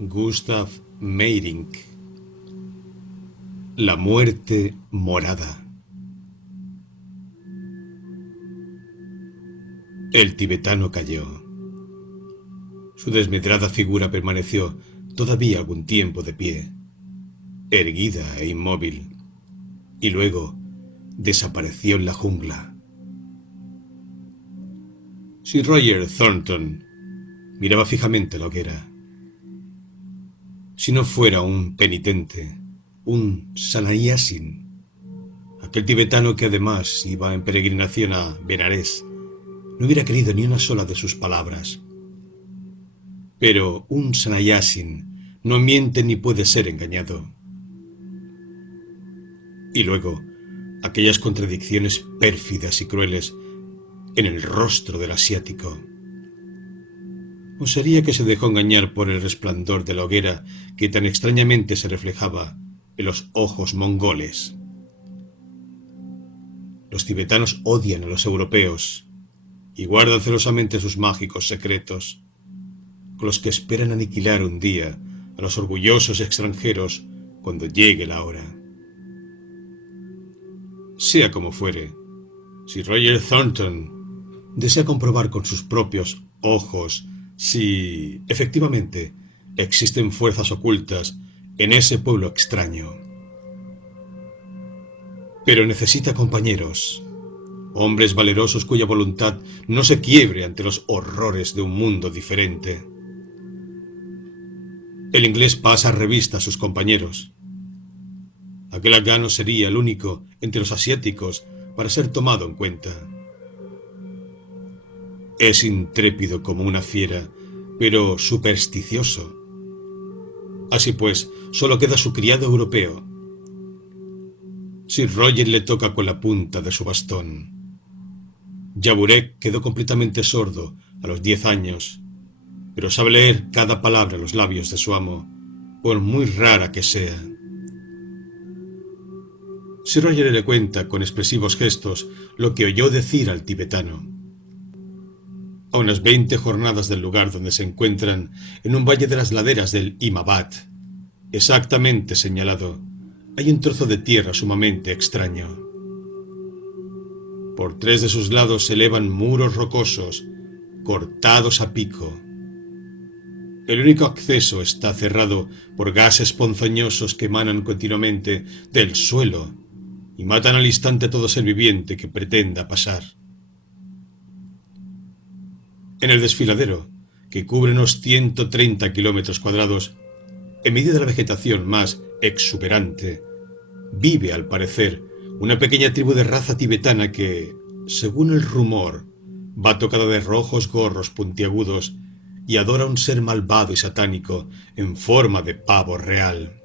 Gustav Meyrink. La muerte morada. El tibetano cayó. Su desmedrada figura permaneció todavía algún tiempo de pie, erguida e inmóvil, y luego desapareció en la jungla. Sir Roger Thornton miraba fijamente la hoguera. Si no fuera un penitente, un Sannyasín, aquel tibetano que además iba en peregrinación a Benares, no hubiera creído ni una sola de sus palabras. Pero un Sannyasín no miente ni puede ser engañado. Y luego, aquellas contradicciones pérfidas y crueles en el rostro del asiático. ¿O sería que se dejó engañar por el resplandor de la hoguera que tan extrañamente se reflejaba en los ojos mongoles? Los tibetanos odian a los europeos y guardan celosamente sus mágicos secretos, con los que esperan aniquilar un día a los orgullosos extranjeros cuando llegue la hora. Sea como fuere, si Roger Thornton desea comprobar con sus propios ojos si, efectivamente, existen fuerzas ocultas en ese pueblo extraño. Pero necesita compañeros, hombres valerosos cuya voluntad no se quiebre ante los horrores de un mundo diferente. El inglés pasa revista a sus compañeros. Aquel afgano sería el único entre los asiáticos para ser tomado en cuenta. Es intrépido como una fiera, pero supersticioso. Así pues, solo queda su criado europeo. Sir Roger le toca con la punta de su bastón. Jaburek quedó completamente sordo a los 10 años, pero sabe leer cada palabra en los labios de su amo, por muy rara que sea. Sir Roger le cuenta con expresivos gestos lo que oyó decir al tibetano. A unas 20 jornadas del lugar donde se encuentran, en un valle de las laderas del Himabad, exactamente señalado, hay un trozo de tierra sumamente extraño. Por 3 de sus lados se elevan muros rocosos, cortados a pico. El único acceso está cerrado por gases ponzoñosos que emanan continuamente del suelo y matan al instante todo ser viviente que pretenda pasar. En el desfiladero, que cubre unos 130 kilómetros cuadrados, en medio de la vegetación más exuberante, vive, al parecer, una pequeña tribu de raza tibetana que, según el rumor, va tocada de rojos gorros puntiagudos y adora a un ser malvado y satánico en forma de pavo real.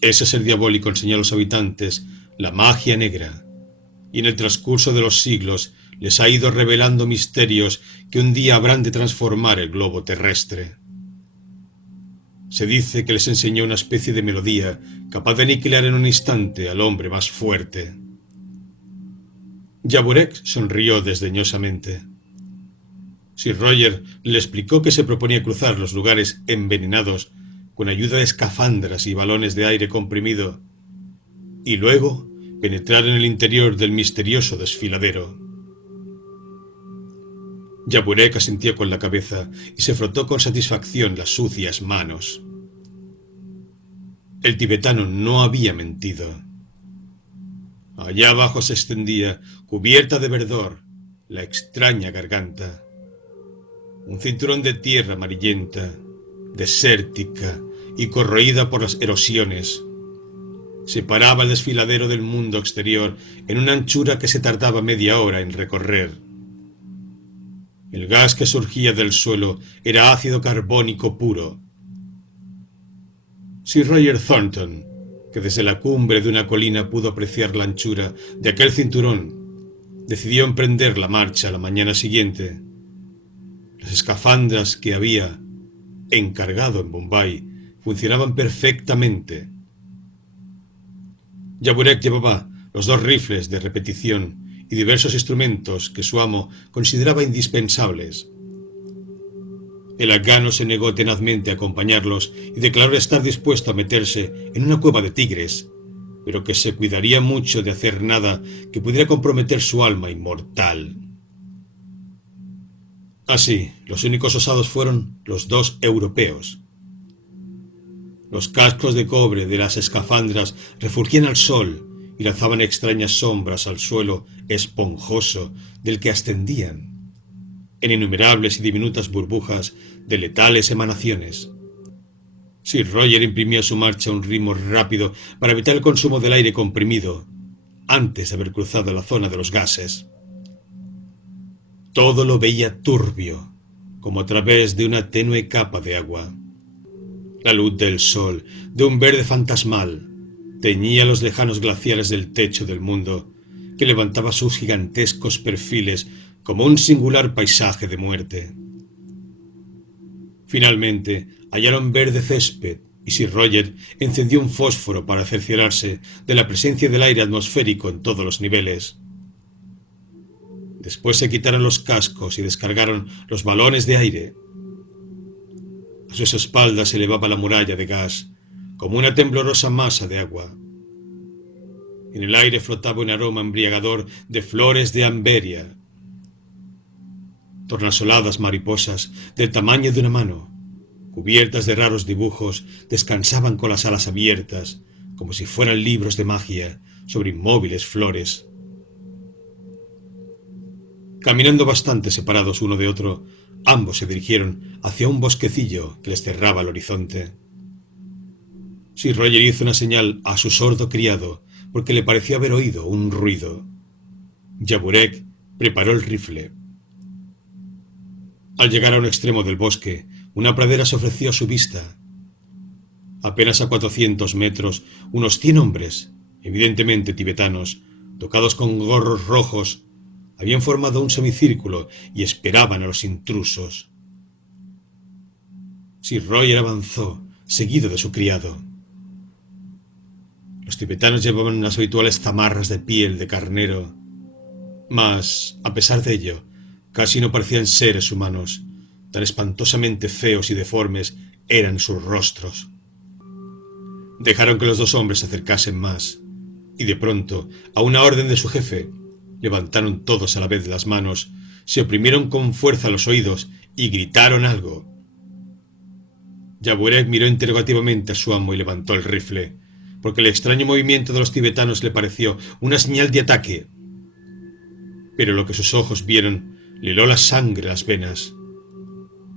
Ese ser diabólico enseña a los habitantes la magia negra, y en el transcurso de los siglos les ha ido revelando misterios que un día habrán de transformar el globo terrestre. Se dice que les enseñó una especie de melodía capaz de aniquilar en un instante al hombre más fuerte. Jaburek sonrió desdeñosamente. Sir Roger le explicó que se proponía cruzar los lugares envenenados con ayuda de escafandras y balones de aire comprimido, y luego penetrar en el interior del misterioso desfiladero. Jaburek asintió con la cabeza y se frotó con satisfacción las sucias manos. El tibetano no había mentido. Allá abajo se extendía, cubierta de verdor, la extraña garganta. Un cinturón de tierra amarillenta, desértica y corroída por las erosiones, separaba el desfiladero del mundo exterior en una anchura que se tardaba media hora en recorrer. El gas que surgía del suelo era ácido carbónico puro. Sir Roger Thornton, que desde la cumbre de una colina pudo apreciar la anchura de aquel cinturón, decidió emprender la marcha la mañana siguiente. Las escafandras que había encargado en Bombay funcionaban perfectamente. Jaburek llevaba los 2 rifles de repetición y diversos instrumentos que su amo consideraba indispensables. El afgano se negó tenazmente a acompañarlos y declaró estar dispuesto a meterse en una cueva de tigres, pero que se cuidaría mucho de hacer nada que pudiera comprometer su alma inmortal. Así, los únicos osados fueron los dos europeos. Los cascos de cobre de las escafandras refulgían al sol y lanzaban extrañas sombras al suelo esponjoso del que ascendían, en innumerables y diminutas burbujas de letales emanaciones. Sir Roger imprimía a su marcha un ritmo rápido para evitar el consumo del aire comprimido, antes de haber cruzado la zona de los gases. Todo lo veía turbio, como a través de una tenue capa de agua. La luz del sol, de un verde fantasmal, teñía los lejanos glaciares del techo del mundo, que levantaba sus gigantescos perfiles como un singular paisaje de muerte. Finalmente, hallaron verde césped y Sir Roger encendió un fósforo para cerciorarse de la presencia del aire atmosférico en todos los niveles. Después se quitaron los cascos y descargaron los balones de aire. A sus espaldas se elevaba la muralla de gas, como una temblorosa masa de agua. En el aire flotaba un aroma embriagador de flores de amberia. Tornasoladas mariposas del tamaño de una mano, cubiertas de raros dibujos, descansaban con las alas abiertas, como si fueran libros de magia, sobre inmóviles flores. Caminando bastante separados uno de otro, ambos se dirigieron hacia un bosquecillo que les cerraba el horizonte. Sir Roger hizo una señal a su sordo criado, porque le pareció haber oído un ruido. Jaburek preparó el rifle. Al llegar a un extremo del bosque, una pradera se ofreció a su vista. Apenas a 400 metros, unos 100 hombres, evidentemente tibetanos, tocados con gorros rojos, habían formado un semicírculo y esperaban a los intrusos. Sir Roger avanzó, seguido de su criado. Los tibetanos llevaban las habituales zamarras de piel de carnero, mas, a pesar de ello, casi no parecían seres humanos, tan espantosamente feos y deformes eran sus rostros. Dejaron que los dos hombres se acercasen más, y de pronto, a una orden de su jefe, levantaron todos a la vez las manos, se oprimieron con fuerza los oídos y gritaron algo. Jaburek miró interrogativamente a su amo y levantó el rifle, porque el extraño movimiento de los tibetanos le pareció una señal de ataque. Pero lo que sus ojos vieron le heló la sangre a las venas.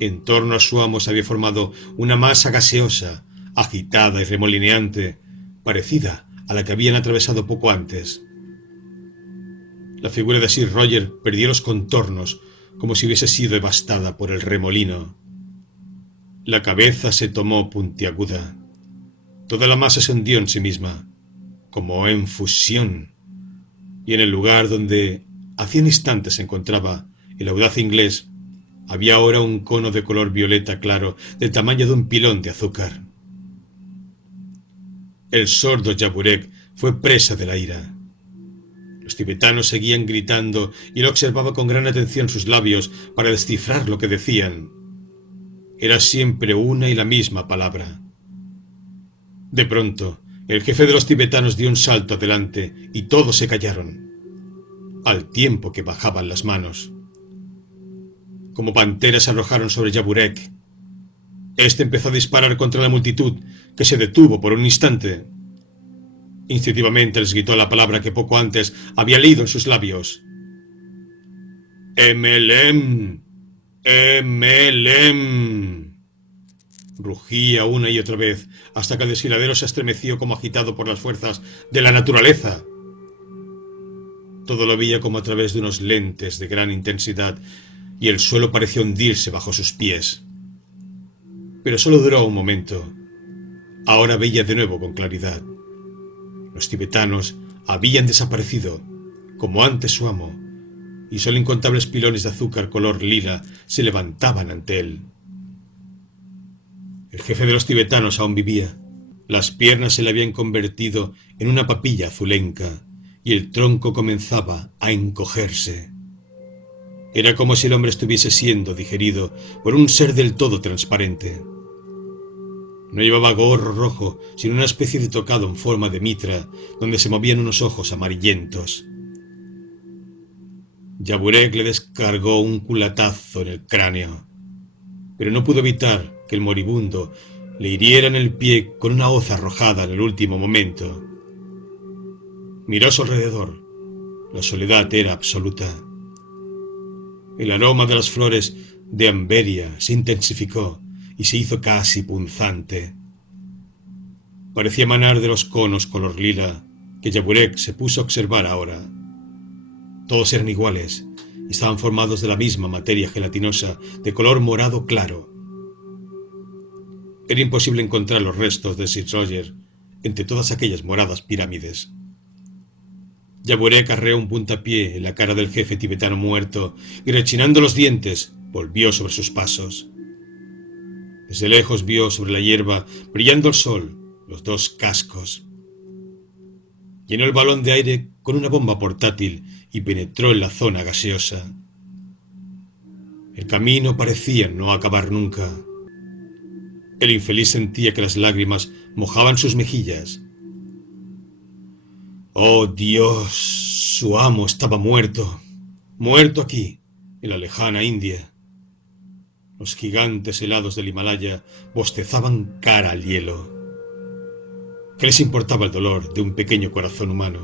En torno a su amo se había formado una masa gaseosa, agitada y remolineante, parecida a la que habían atravesado poco antes. La figura de Sir Roger perdió los contornos, como si hubiese sido devastada por el remolino. La cabeza se tomó puntiaguda. Toda la masa se hundió en sí misma, como en fusión, y en el lugar donde hacía un instante se encontraba el audaz inglés, había ahora un cono de color violeta claro, del tamaño de un pilón de azúcar. El sordo Jaburek fue presa de la ira. Los tibetanos seguían gritando y él observaba con gran atención sus labios para descifrar lo que decían. Era siempre una y la misma palabra. De pronto, el jefe de los tibetanos dio un salto adelante y todos se callaron, al tiempo que bajaban las manos. Como panteras se arrojaron sobre Jaburek. Este empezó a disparar contra la multitud, que se detuvo por un instante. Instintivamente les gritó la palabra que poco antes había leído en sus labios. «Emelem, Emelem». Rugía una y otra vez, hasta que el desfiladero se estremeció como agitado por las fuerzas de la naturaleza. Todo lo veía como a través de unos lentes de gran intensidad, y el suelo parecía hundirse bajo sus pies. Pero solo duró un momento. Ahora veía de nuevo con claridad. Los tibetanos habían desaparecido, como antes su amo, y solo incontables pilones de azúcar color lila se levantaban ante él. El jefe de los tibetanos aún vivía. Las piernas se le habían convertido en una papilla azulenca, y el tronco comenzaba a encogerse. Era como si el hombre estuviese siendo digerido por un ser del todo transparente. No llevaba gorro rojo, sino una especie de tocado en forma de mitra, donde se movían unos ojos amarillentos. Yaburek le descargó un culatazo en el cráneo, pero no pudo evitar que el moribundo le hiriera en el pie con una hoz arrojada en el último momento. Miró a su alrededor. La soledad era absoluta. El aroma de las flores de amberia se intensificó y se hizo casi punzante. Parecía emanar de los conos color lila que Yaburek se puso a observar ahora. Todos eran iguales y estaban formados de la misma materia gelatinosa de color morado claro. Era imposible encontrar los restos de Sir Roger entre todas aquellas moradas pirámides. Yaburek arreó un puntapié en la cara del jefe tibetano muerto y, rechinando los dientes, volvió sobre sus pasos. Desde lejos vio sobre la hierba, brillando el sol, los dos cascos. Llenó el balón de aire con una bomba portátil y penetró en la zona gaseosa. El camino parecía no acabar nunca. El infeliz sentía que las lágrimas mojaban sus mejillas. ¡Oh, Dios! Su amo estaba muerto. Muerto aquí, en la lejana India. Los gigantes helados del Himalaya bostezaban cara al hielo. ¿Qué les importaba el dolor de un pequeño corazón humano?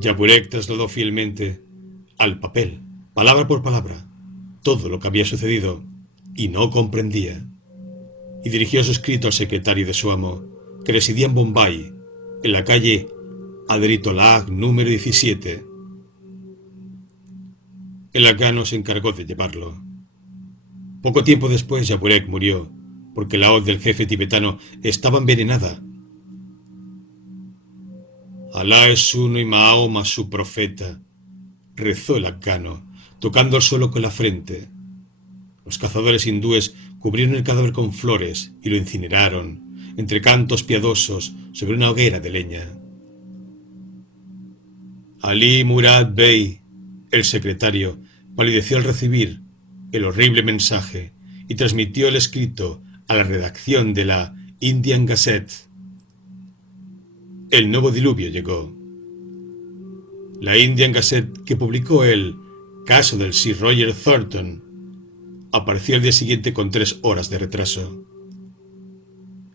Yaburek trasladó fielmente al papel, palabra por palabra, todo lo que había sucedido y no comprendía, y dirigió su escrito al secretario de su amo, que residía en Bombay, en la calle Adritolag número 17. El afgano se encargó de llevarlo. Poco tiempo después Yaburek murió, porque la hoz del jefe tibetano estaba envenenada. Alá es uno y Mahoma su profeta, rezó el afgano, tocando el suelo con la frente. Los cazadores hindúes cubrieron el cadáver con flores y lo incineraron, entre cantos piadosos, sobre una hoguera de leña. Ali Murad Bey, el secretario, palideció al recibir el horrible mensaje y transmitió el escrito a la redacción de la Indian Gazette. El nuevo diluvio llegó. La Indian Gazette, que publicó el caso del Sir Roger Thornton, apareció al día siguiente con 3 horas de retraso.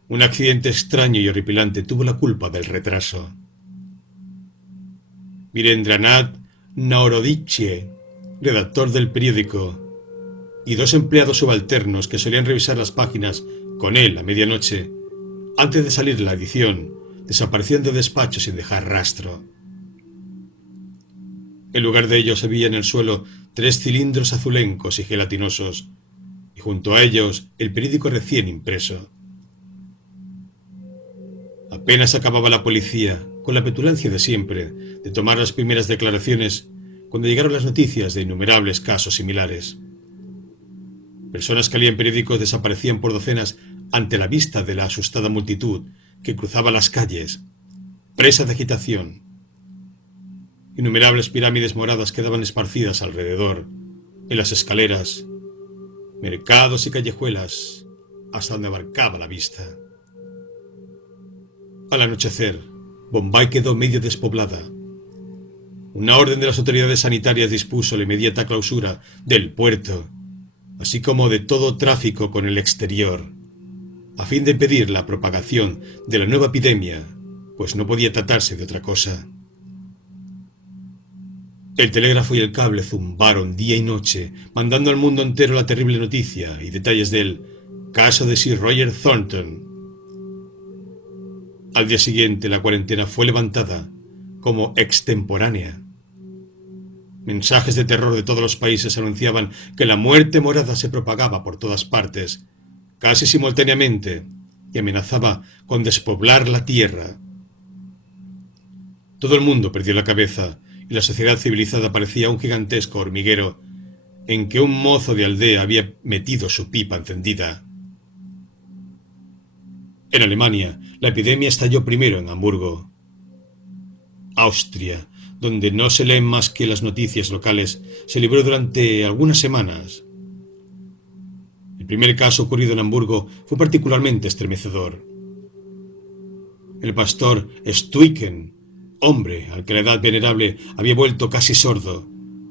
Un accidente extraño y horripilante tuvo la culpa del retraso. Virendranath Naorodichie, redactor del periódico, y 2 empleados subalternos que solían revisar las páginas con él a medianoche, antes de salir la edición, desaparecían del despacho sin dejar rastro. En lugar de ellos había en el suelo 3 cilindros azulencos y gelatinosos, y junto a ellos el periódico recién impreso. Apenas acababa la policía, con la petulancia de siempre, de tomar las primeras declaraciones, cuando llegaron las noticias de innumerables casos similares. Personas que leían periódicos desaparecían por docenas ante la vista de la asustada multitud que cruzaba las calles, presa de agitación. Innumerables pirámides moradas quedaban esparcidas alrededor, en las escaleras, mercados y callejuelas, hasta donde abarcaba la vista. Al anochecer, Bombay quedó medio despoblada. Una orden de las autoridades sanitarias dispuso la inmediata clausura del puerto, así como de todo tráfico con el exterior, a fin de impedir la propagación de la nueva epidemia, pues no podía tratarse de otra cosa. El telégrafo y el cable zumbaron día y noche, mandando al mundo entero la terrible noticia y detalles del caso de Sir Roger Thornton. Al día siguiente la cuarentena fue levantada como extemporánea. Mensajes de terror de todos los países anunciaban que la muerte morada se propagaba por todas partes, casi simultáneamente, y amenazaba con despoblar la tierra. Todo el mundo perdió la cabeza, y la sociedad civilizada parecía un gigantesco hormiguero en que un mozo de aldea había metido su pipa encendida. En Alemania, la epidemia estalló primero en Hamburgo. Austria, donde no se leen más que las noticias locales, se libró durante algunas semanas. El primer caso ocurrido en Hamburgo fue particularmente estremecedor. El pastor Stuycken, hombre al que la edad venerable había vuelto casi sordo,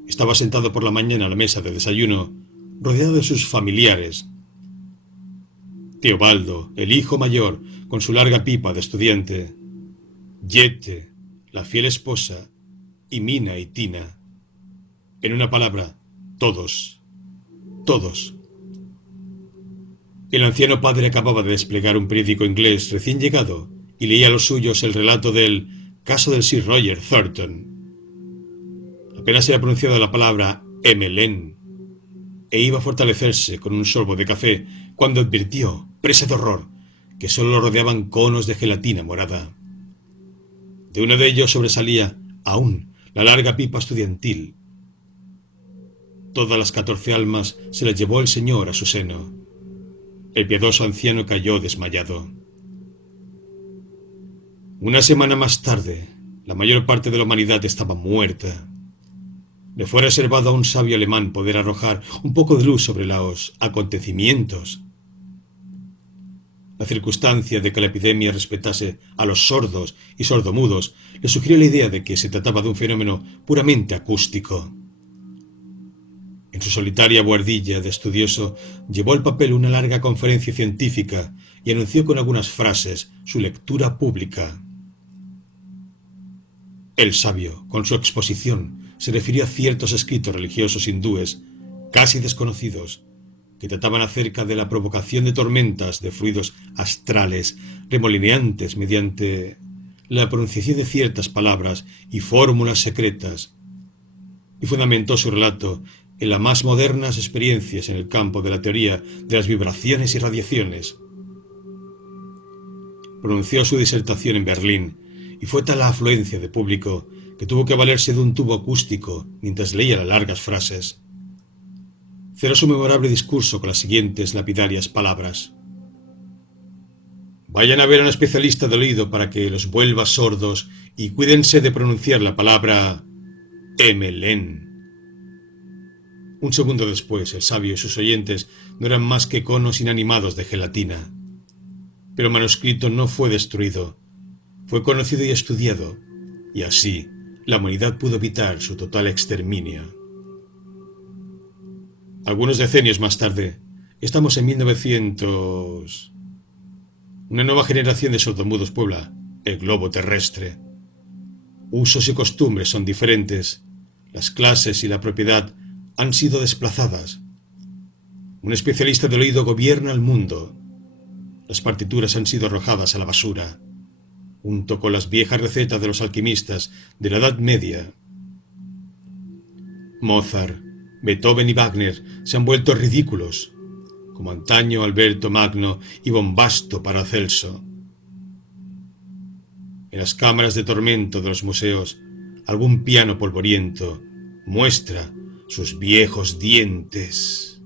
estaba sentado por la mañana a la mesa de desayuno, rodeado de sus familiares. Teobaldo, el hijo mayor, con su larga pipa de estudiante. Jette, la fiel esposa, y Mina y Tina. En una palabra, todos. Todos. El anciano padre acababa de desplegar un periódico inglés recién llegado y leía a los suyos el relato del caso del Sir Roger Thornton. Apenas se había pronunciado la palabra Emmeline e iba a fortalecerse con un sorbo de café cuando advirtió, presa de horror, que solo lo rodeaban conos de gelatina morada. De uno de ellos sobresalía, aún, la larga pipa estudiantil. Todas las 14 almas se las llevó el Señor a su seno. El piadoso anciano cayó desmayado. Una semana más tarde, la mayor parte de la humanidad estaba muerta. Le fue reservado a un sabio alemán poder arrojar un poco de luz sobre los acontecimientos. La circunstancia de que la epidemia respetase a los sordos y sordomudos le sugirió la idea de que se trataba de un fenómeno puramente acústico. En su solitaria buhardilla de estudioso llevó al papel una larga conferencia científica y anunció con algunas frases su lectura pública. El sabio, con su exposición, se refirió a ciertos escritos religiosos hindúes, casi desconocidos, que trataban acerca de la provocación de tormentas de fluidos astrales remolineantes mediante la pronunciación de ciertas palabras y fórmulas secretas, y fundamentó su relato en las más modernas experiencias en el campo de la teoría de las vibraciones y radiaciones. Pronunció su disertación en Berlín, y fue tal la afluencia de público que tuvo que valerse de un tubo acústico mientras leía las largas frases. Cerró su memorable discurso con las siguientes lapidarias palabras. Vayan a ver a un especialista del oído para que los vuelva sordos y cuídense de pronunciar la palabra Emmeline. Un segundo después, el sabio y sus oyentes no eran más que conos inanimados de gelatina. Pero el manuscrito no fue destruido, fue conocido y estudiado, y así la humanidad pudo evitar su total exterminio. Algunos decenios más tarde, estamos en 1900... Una nueva generación de sordomudos puebla el globo terrestre. Usos y costumbres son diferentes, las clases y la propiedad han sido desplazadas. Un especialista del oído gobierna el mundo. Las partituras han sido arrojadas a la basura, junto con las viejas recetas de los alquimistas de la Edad Media. Mozart, Beethoven y Wagner se han vuelto ridículos, como antaño Alberto Magno y Bombasto Paracelso. En las cámaras de tormento de los museos, algún piano polvoriento muestra sus viejos dientes.